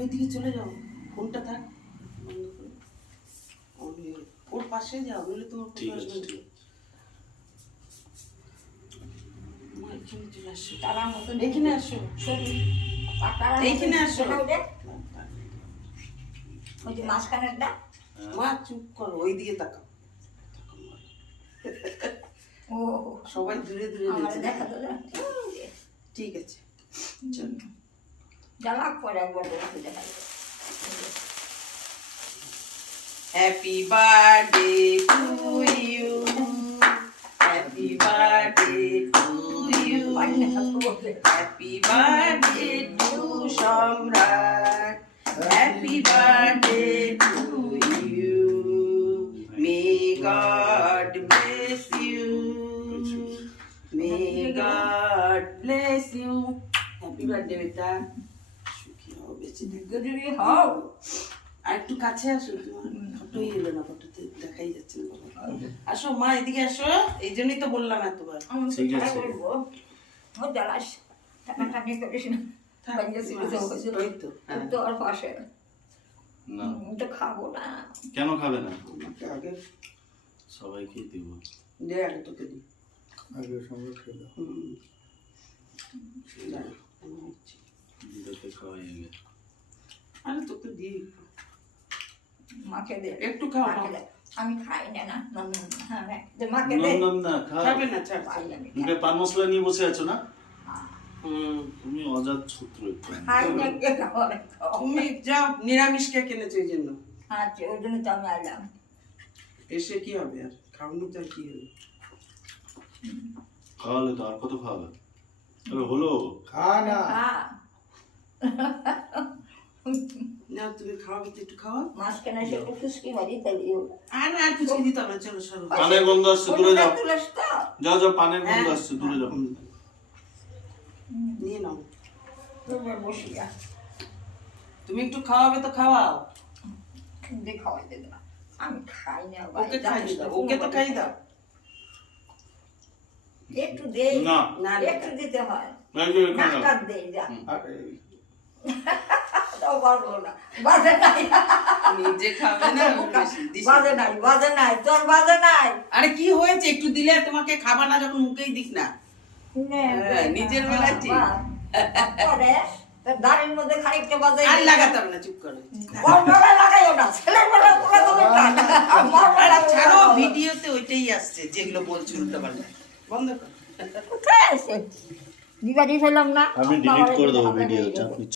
ওইদিকে চলে যাও, ফোনটা থাক ওর পাশে যাও, বলে তোমার এখানে আসো, এইখানে আসো। মাঝখানেরটা মা চুপ করো, ওই দিকে তাকাও। ও সবাই দূরে দূরে দেখা তো ঠিক আছে, চলো জ্বালা পরে একবার দেখা happy birthday to you, happy birthday to you, happy birthday to Samrat, happy birthday to you, may God bless you, may God bless you. Happy birthday বেটা, সুখী হও, বেঁচে হও। আর একটু কাছে আসো, তোমার ফটোই এলো না, ফটোতে দেখাই যাচ্ছে না। আসো মা, এদিকে আসো, এই জন্যই তো বললাম এতবার। ঠিক আছে। বলবো ও জ্বালাস টাকাখানি করিস না, ওই তো তো আর পাশে না তো খাবো না। কেন খাবে না? আমাকে আগে সবাইকে দিব। দে, আগে তোকে দি, আগে সঙ্গে খেয়ে দাও। দিদাকে খাওয়াই আগে। আরে তোকে দি, মাকে দে একটু খাও না। মাকে দে। আমি খাই না না হ্যাঁ মাকে দে। নাম না খাও। খাবে না, ছাড়। খাই আমি মুখে পান মশলা নিয়ে বসে আছো না? হুম, তুমি অজাত শত্রু একটু। খাই না কে খাওয়াবে তুমি যাও, নিরামিষ কে কিনেছো এই জন্য? আচ্ছা ওই জন্য তো আমি আইলাম। এসে কি হবে আর, খাওয়ানো তো আর কি হবে। খাওয়ালে তো আর কত খাওয়াবে? আরে হলো খা না। না তুমি খাওয়াবে তো, একটু খাওয়া। মাঝখানে এসে একটু ফুসকি মারি তাহলে আর কিছু দিতে হবে না, চলো সরো। পানের গন্ধ আসছে, দূরে যাও। তুলেস তো যাও যাও, পানের গন্ধ আসছে, দূরে যাও। নিয়ে নাও, তুমি বসিয়া তুমি একটু খাওয়াবে তো খাওয়াও। দিয়ে খাওয়াই দেবে না, আমি খাই না ওকে খাইয়ে দাও, ওকে তো খাইয়ে দাও। একটু দে না। না, একটু দিতে হয়, এই যে এখানে নাকটা নাও। দে যা আরে তাও পারবো না, বাজে নাই নিজে খাবে না, আমি বেশি দিছি। বাজে নাই তোর বাজে নাই। আরে কি হয়েছে, একটু দিলে তোমাকে খাবা না যখন মুখেই দিস না। হ্যাঁ, নিজের বেলায় ঠিক। পরে তোর দাড়ির মধ্যে খানিকটা বাজে আর লাগাতে হবে না, চুপ করো। ওর বেলায় লাগাইও না, ছেলের বেলায় পুরো তুমি আমার আরে বেলায় ছাড়ো, ভিডিওতে ওইটাই আসছে যেগুলো বলছো উল্টো পাল্টা। বন্ধ কর। কোথায় আছে দিবা দিয়ে ফেললাম না আমি ডিলিট করে দেবো ভিডিও, চাপ নিচ্ছি।